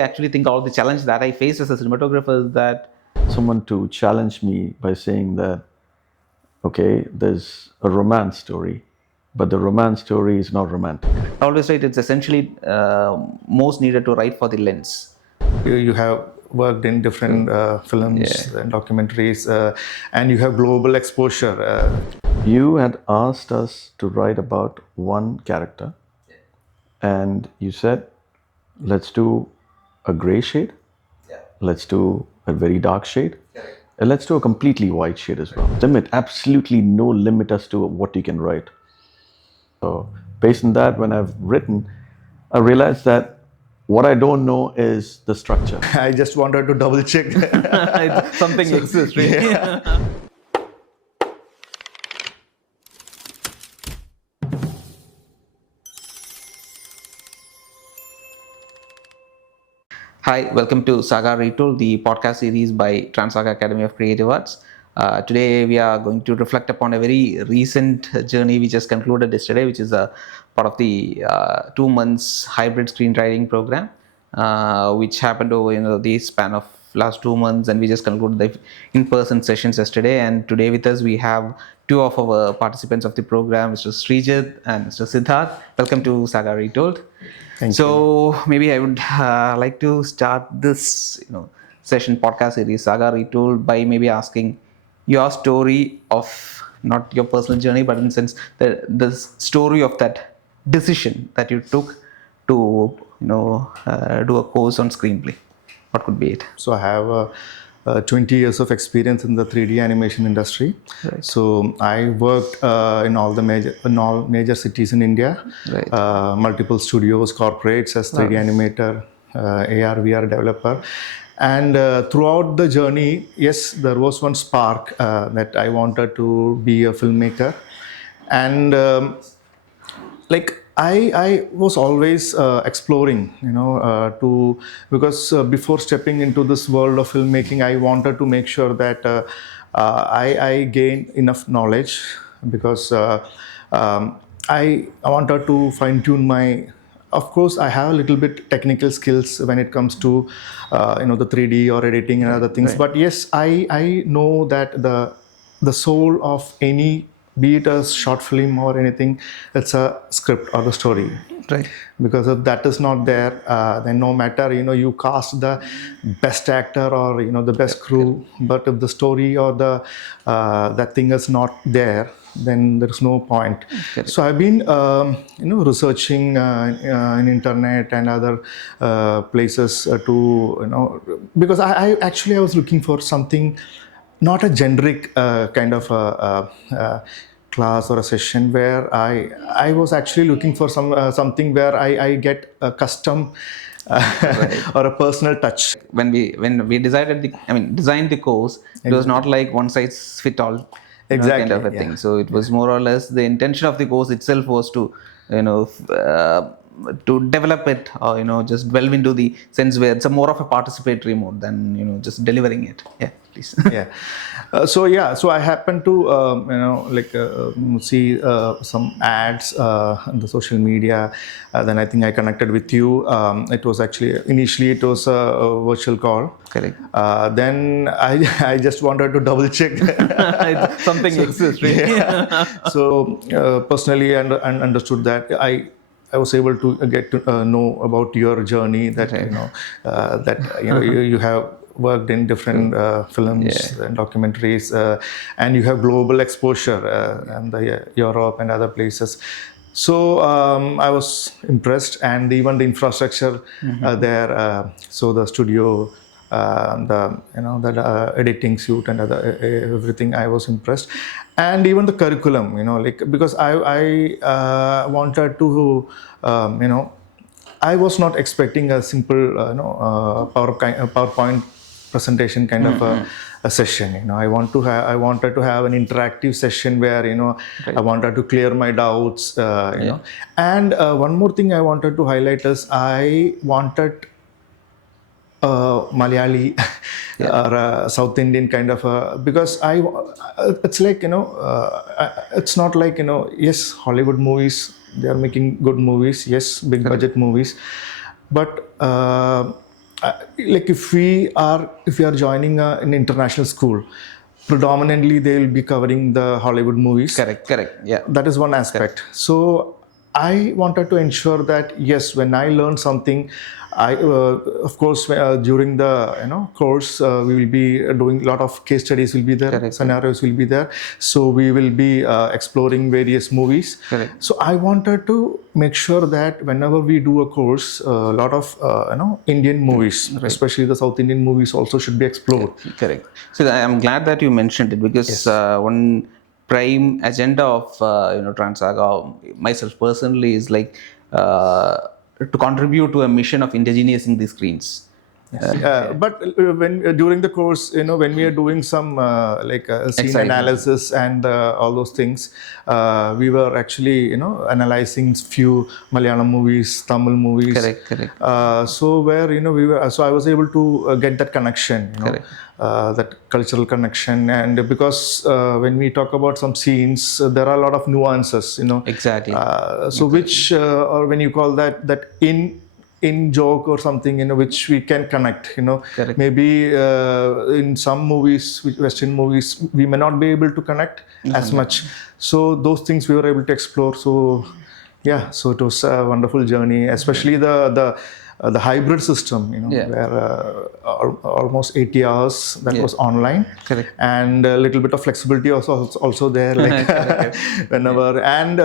I actually think all the challenge that I face as a cinematographer is that someone to challenge me by saying that, okay, there's a romance story, but the romance story is not romantic. I always write it's essentially most needed to write for the lens. You have worked in different films and documentaries, and you have global exposure. You had asked us to write about one character, and you said, let's do a gray shade, let's do a very dark shade, and let's do a completely white shade as well. Absolutely no limit as to what you can write. So based on that, when I've written, I realized that what I don't know is the structure. I just wanted to double check. Something exists, really. Yeah. Hi, welcome to Saga Retold, the podcast series by Transaga Academy of Creative Arts. Today we are going to reflect upon a very recent journey which has concluded yesterday, which is a part of the 2 months Hybrid Screenwriting Program, which happened over the span of last 2 months, and we just concluded the in-person sessions yesterday. And today with us we have two of our participants of the program, Mr. Sreejith and Mr. Sidharth. Welcome to Saga Retold. Thank you. Maybe I would like to start this session podcast series Saga Retold by maybe asking your story of not your personal journey, but in the sense the story of that decision that you took to do a course on screenplay. What could be it? So I have 20 years of experience in the 3D animation industry. Right. So I worked in all major cities in India, Right. Multiple studios, corporates as 3D animator, AR, VR developer. And throughout the journey, yes, there was one spark that I wanted to be a filmmaker. And I was always exploring, because before stepping into this world of filmmaking, I wanted to make sure that I gained enough knowledge, because I wanted to fine tune my. Of course, I have a little bit technical skills when it comes to the 3D or editing and other things. Right. But yes, I know that the soul of any, be it a short film or anything, it's a script or the story. Right. Because if that is not there, then no matter you cast the best actor or the best crew, but if the story or the that thing is not there, then there's no point. So I've been researching in internet and other places because I actually was looking for something, not a generic kind of class or a session, where I was actually looking for something where I get a custom or a personal touch. When we designed the course, it was not like one size fit all Exactly, kind of a thing. So it was more or less the intention of the course itself was to to develop it, or just delve into the sense where it's more of a participatory mode than just delivering it. Yeah, please. Yeah. So I happened to see some ads on the social media. Then I think I connected with you. It was actually initially it was a virtual call. Correct. Then I just wanted to double check. Something exists, really. Yeah. So personally, and understood that I was able to get to know about your journey, that you have worked in different films and documentaries, and you have global exposure and Europe and other places. So I was impressed, and even the infrastructure there. So the studio, the editing suite and other everything, I was impressed, and even the curriculum, because I wanted to, I was not expecting a simple, PowerPoint presentation kind of a session. I wanted to have an interactive session where I wanted to clear my doubts. And one more thing I wanted to highlight is I wanted Malayali or South Indian kind of because it's like it's not like yes, Hollywood movies, they are making good movies, yes, big budget movies, but like if we are joining an international school, predominantly they will be covering the Hollywood movies. Correct. Yeah. That is one aspect. So I wanted to ensure that yes, when I learn something, I of course during the course we will be doing a lot of case studies will be there, Correct. scenarios will be there. So we will be exploring various movies. Correct. So I wanted to make sure that whenever we do a course, a lot of Indian movies, especially the South Indian movies, also should be explored. Correct. So I'm glad that you mentioned it, because one prime agenda of Transaga, myself personally, is like to contribute to a mission of indigenizing the screens. But when during the course, when we are doing some scene Exactly. analysis and all those things, we were actually analyzing few Malayalam movies, Tamil movies. Correct. So where we were, so I was able to get that connection, Correct. that cultural connection, and because when we talk about some scenes, there are a lot of nuances, Exactly. So which or when you call that in joke or something, which we can connect, Correct. maybe in some movies, Western movies, we may not be able to connect as much. So those things we were able to explore. So yeah, so it was a wonderful journey, especially the hybrid system, where almost 80 hours that was online. Correct. And a little bit of flexibility also there, like whenever. And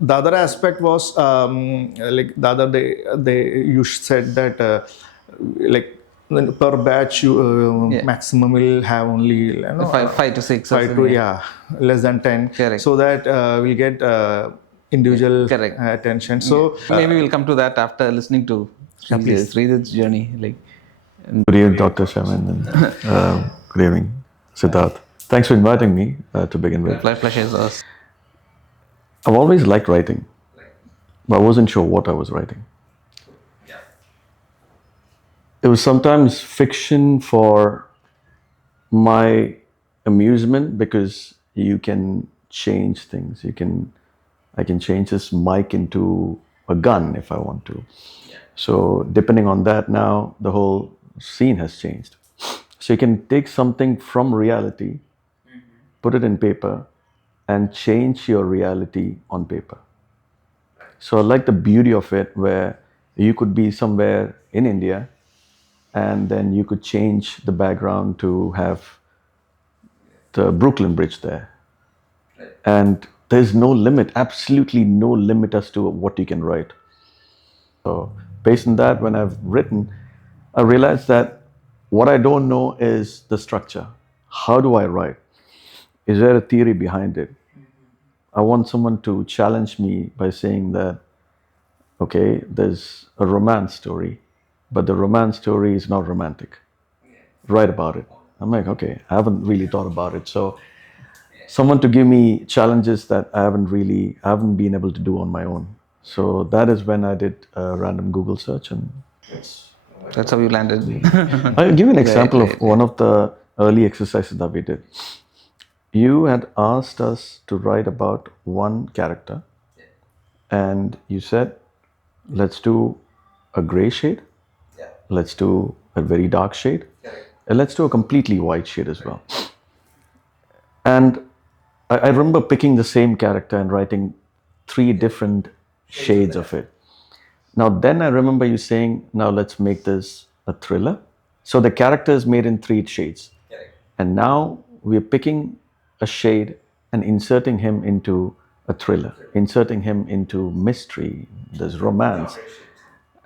the other aspect was like the other day you said that like per batch you maximum will have only 5 to 6 5 to less than 10. Correct. So that we'll get individual Correct. attention. So maybe we'll come to that after listening to Sreejith's journey. Like, Good evening, Dr. Shemin, and good evening, Sidharth. Thanks for inviting me to begin with. pleasure is ours. I've always liked writing, but I wasn't sure what I was writing. It was sometimes fiction for my amusement, because you can change things. I can change this mic into a gun if I want to. So depending on that, now the whole scene has changed. So you can take something from reality, put it in paper, and change your reality on paper. So I like the beauty of it, where you could be somewhere in India, and then you could change the background to have the Brooklyn Bridge there. And there's no limit, absolutely no limit as to what you can write. So based on that, when I've written, I realized that what I don't know is the structure. How do I write? Is there a theory behind it? I want someone to challenge me by saying that, okay, there's a romance story, but the romance story is not romantic. Write about it. I'm like, okay, I haven't really thought about it. So someone to give me challenges that I haven't been able to do on my own. So that is when I did a random Google search, and That's how you landed. I'll give you an example of one of the early exercises that we did. You had asked us to write about one character, and you said, let's do a gray shade, let's do a very dark shade, and let's do a completely white shade as well. And I remember picking the same character and writing 3 different shades of it. Now then I remember you saying, now let's make this a thriller. So the character is made in 3 shades. And now we're picking a shade and inserting him into a thriller, inserting him into mystery, there's romance.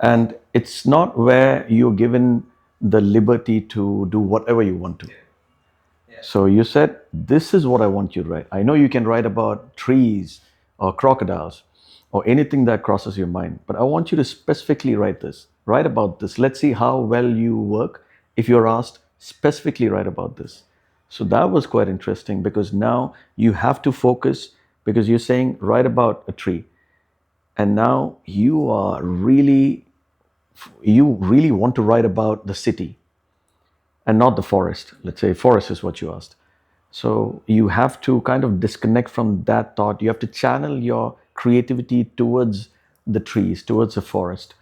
And it's not where you're given the liberty to do whatever you want to. So you said, this is what I want you to write. I know you can write about trees or crocodiles or anything that crosses your mind, but I want you to specifically write this. Write about this. Let's see how well you work if you're asked specifically write about this. So that was quite interesting, because now you have to focus, because you're saying write about a tree. And now you really want to write about the city and not the forest. Let's say forest is what you asked. So you have to kind of disconnect from that thought. You have to channel your creativity towards the trees, towards the forest.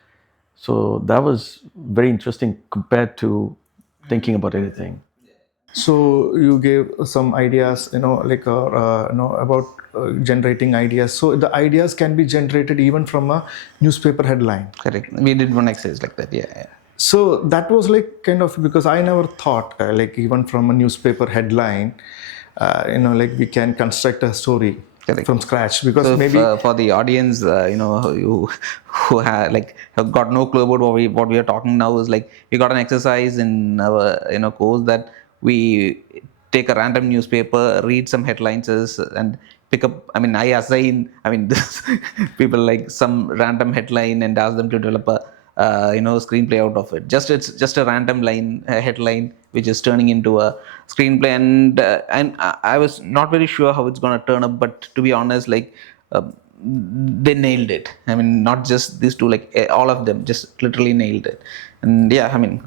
So that was very interesting compared to thinking about anything. So you gave some ideas, about generating ideas. So the ideas can be generated even from a newspaper headline. Correct. We did one exercise like that. Yeah. So that was like kind of, because I never thought like even from a newspaper headline, like we can construct a story Correct. from scratch. Because So maybe for the audience, who have got no clue about what we are talking now, is like we got an exercise in our course that we take a random newspaper, read some headlines, and pick up. I mean, I assign. I mean, this people like some random headline and ask them to develop a screenplay out of it. It's just a random headline which is turning into a screenplay, and I was not very sure how it's gonna turn up, but to be honest, like they nailed it. I mean, not just these two, like all of them just literally nailed it. And yeah, I mean,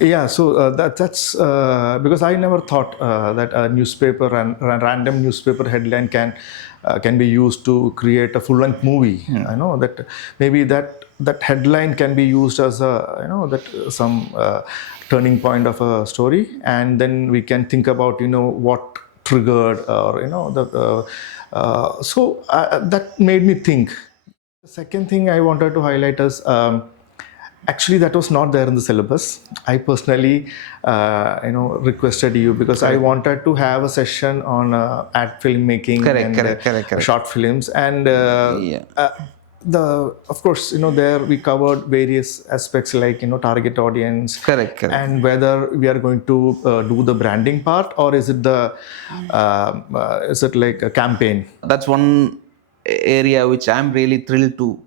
yeah, so that's because I never thought that a newspaper and random newspaper headline can be used to create a full-length movie. I know that maybe that headline can be used as a that some turning point of a story, and then we can think about what triggered, or so that made me think. The second thing I wanted to highlight is, actually that was not there in the syllabus. I personally, requested you because I wanted to have a session on ad filmmaking Correct. short films, and Yeah. of course there we covered various aspects like target audience, Correct. and whether we are going to do the branding part, or is it is it like a campaign. That's one area which I'm really thrilled to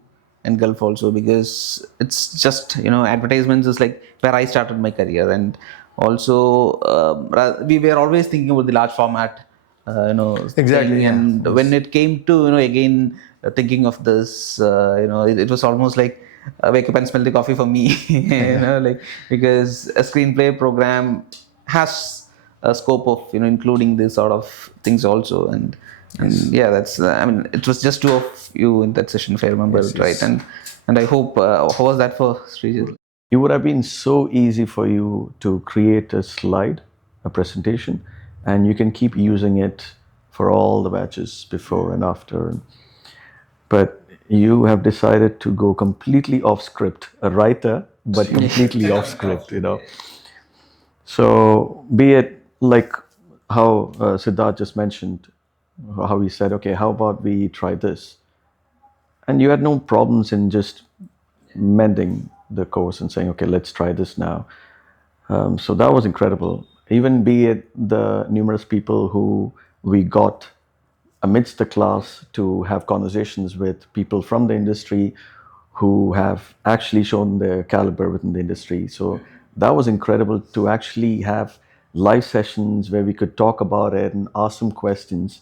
engulf also, because it's just advertisements is like where I started my career. And also we were always thinking about the large format Exactly, thing. yeah. And when it came to again thinking of this, it was almost like wake up and smell the coffee for me. Like, because a screenplay program has a scope of including this sort of things also. And yeah, that's I mean, it was just two of you in that session, if I remember it right. And I hope how was that for Sreejith? It would have been so easy for you to create a slide, a presentation, and you can keep using it for all the batches before and after. But you have decided to go completely off script, a writer, but completely off script, So, be it like how Sidharth just mentioned, how he said, okay, how about we try this? And you had no problems in just mending the course and saying, okay, let's try this now. So that was incredible. Even be it the numerous people who we got amidst the class to have conversations with people from the industry who have actually shown their caliber within the industry. So that was incredible to actually have live sessions where we could talk about it and ask some questions.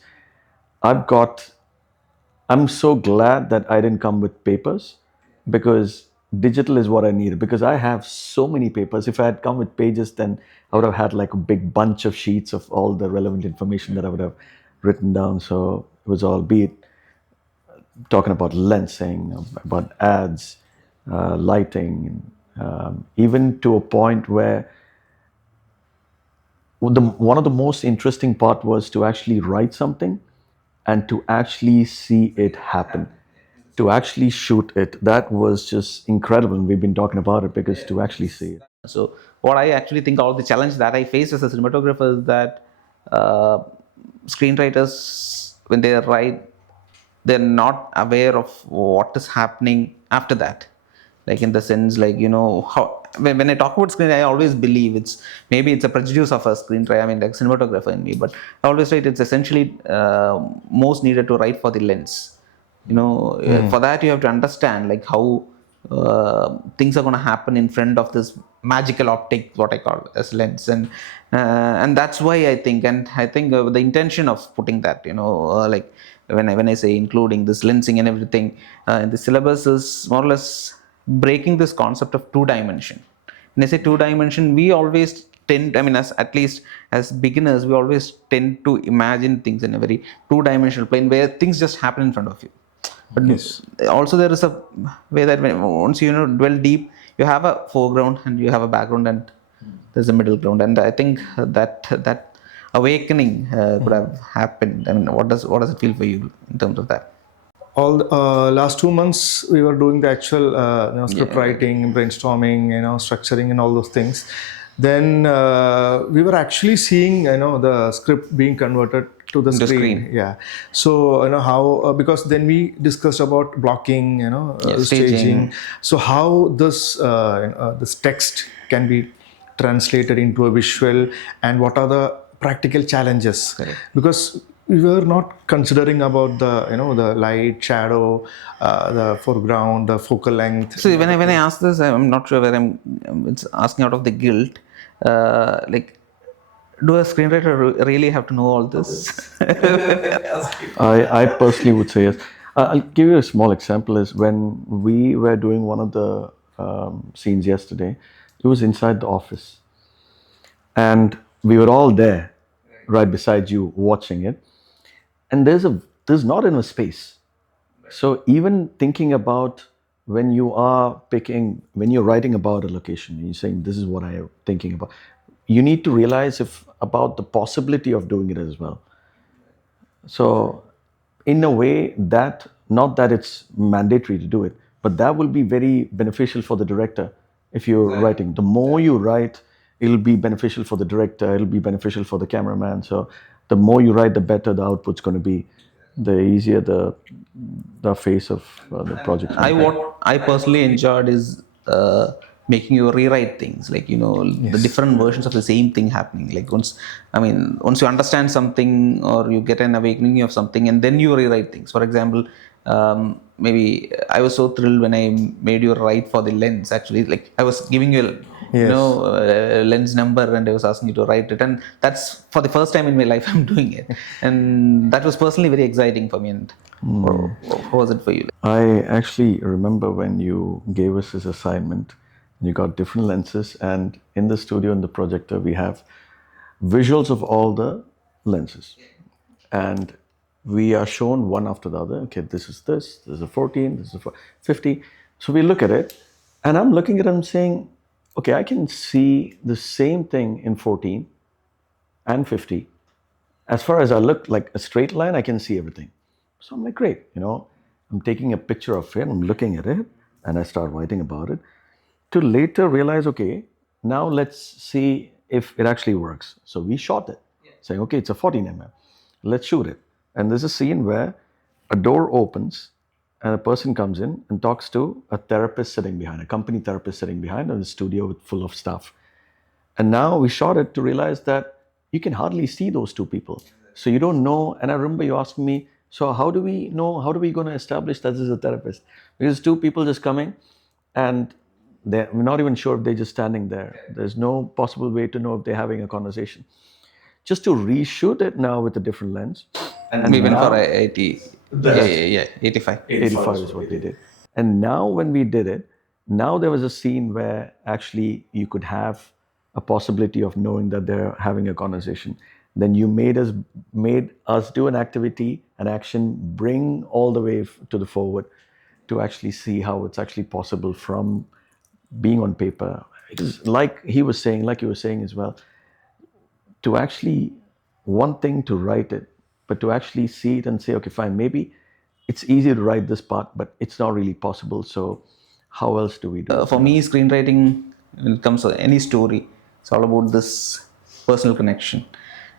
I'm so glad that I didn't come with papers, because digital is what I needed, because I have so many papers. If I had come with pages, then I would have had like a big bunch of sheets of all the relevant information that I would have written down. So it was all, be it talking about lensing, about ads, lighting, even to a point where one of the most interesting part was to actually write something and to actually see it happen, to actually shoot it. That was just incredible. And we've been talking about it because to actually see it. So what I actually think, all the challenge that I face as a cinematographer, is that screenwriters, when they write, they're not aware of what is happening after that. Like, in the sense, like, how when I talk about screen, I always believe maybe it's a prejudice of a screenwriter, I mean, like cinematographer in me, but I always write it's essentially most needed to write for the lens. For that you have to understand like how things are going to happen in front of this magical optic, what I call as lens. And that's why I think the intention of putting that, like when I say including this lensing and everything in the syllabus, is more or less breaking this concept of two dimension. When I say two dimension, we always tend, I mean, as at least as beginners, we always tend to imagine things in a very two dimensional plane where things just happen in front of you. But Yes. also there is a way that once you dwell deep, you have a foreground and you have a background and there's a middle ground. And I think that awakening could have happened. I mean, what does it feel for you in terms of that? All last 2 months we were doing the actual script Yeah. writing, brainstorming, structuring and all those things. Then we were actually seeing the script being converted to the screen. Yeah. So how because then we discussed about blocking, staging. So how this text can be translated into a visual, and what are the practical challenges? Because we were not considering about the the light, shadow, the foreground, the focal length. So when I ask this, I'm not sure whether it's asking out of the guilt. Like, do a screenwriter really have to know all this? I personally would say yes. I'll give you a small example. Is when we were doing one of the scenes yesterday, it was inside the office, and we were all there, right beside you, watching it. And there's not enough space. So even thinking about when you're writing about a location, and you're saying this is what I am thinking about, you need to realize about the possibility of doing it as well. So in a way, that not that it's mandatory to do it, but that will be very beneficial for the director. If you're writing, the more you write, it'll be beneficial for the director, it'll be beneficial for the cameraman. So the more you write, the better the output's going to be, the easier the face of the project. What I personally enjoyed is making you rewrite things, like the different versions of the same thing happening. Like once you understand something or you get an awakening of something, and then you rewrite things. For example, maybe I was so thrilled when I made you write for the lens. Actually, like I was giving you lens number, and I was asking you to write it, and that's for the first time in my life I'm doing it, and that was personally very exciting for me. And how was it for you? I actually remember when you gave us this assignment, you got different lenses, and in the studio, in the projector, we have visuals of all the lenses, and we are shown one after the other. Okay, this is a 14, this is a 50. So we look at it, and I'm looking at it and saying, okay, I can see the same thing in 14 and 50. As far as I look like a straight line, I can see everything. So I'm like, great, I'm taking a picture of it, I'm looking at it, and I start writing about it, to later realize, okay, now let's see if it actually works. So we shot it, saying, okay, it's a 14 mm, let's shoot it. And there's a scene where a door opens and a person comes in and talks to a therapist sitting behind, a company therapist sitting behind in a studio full of staff. And now we shot it to realize that you can hardly see those two people. So you don't know. And I remember you asking me, so how do we going to establish that this is a therapist? Because two people just coming, and we're not even sure if they're just standing there. There's no possible way to know if they're having a conversation. Just to reshoot it now with a different lens. And we went for 80. Yeah, 85. 85 is what they did. And now when we did it, now there was a scene where actually you could have a possibility of knowing that they're having a conversation. Then you made us do an activity, an action, bring all the way to the forward to actually see how it's actually possible from being on paper. Because like you were saying as well, to actually, one thing to write it, but to actually see it and say, okay, fine, maybe it's easy to write this part, but it's not really possible. So how else do we do it? For me, screenwriting, when it comes to any story, it's all about this personal connection.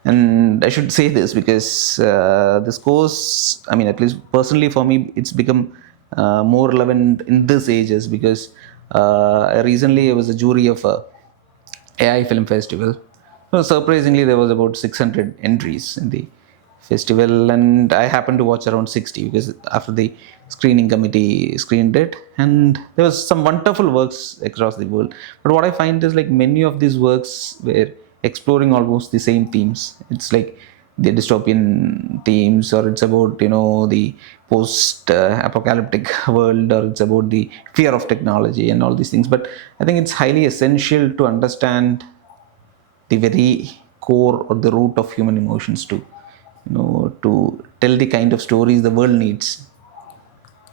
And I should say this because this course, at least personally for me, it's become more relevant in this ages, because recently I was a jury of a AI film festival. So surprisingly, there was about 600 entries in the festival, and I happened to watch around 60 because after the screening committee screened it, and there was some wonderful works across the world. But what I find is, like, many of these works were exploring almost the same themes. It's like the dystopian themes, or it's about the post apocalyptic world, or it's about the fear of technology and all these things. But I think it's highly essential to understand the very core or the root of human emotions to tell the kind of stories the world needs.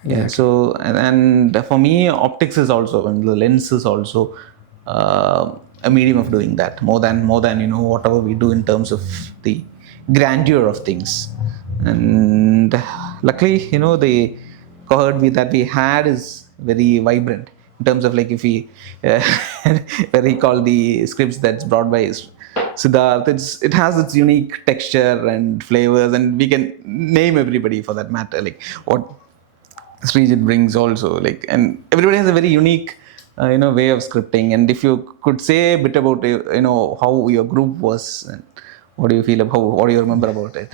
Yeah. So and for me, optics is also, and the lens is also a medium of doing that more than whatever we do in terms of the grandeur of things. And luckily, the cohort that we had is very vibrant in terms of, like, if we recall the scripts that's brought by Sidharth, it has its unique texture and flavors, and we can name everybody for that matter. Like what Sreejith brings also, like, and everybody has a very unique, way of scripting. And if you could say a bit about, how your group was, and what do you feel about, what do you remember about it?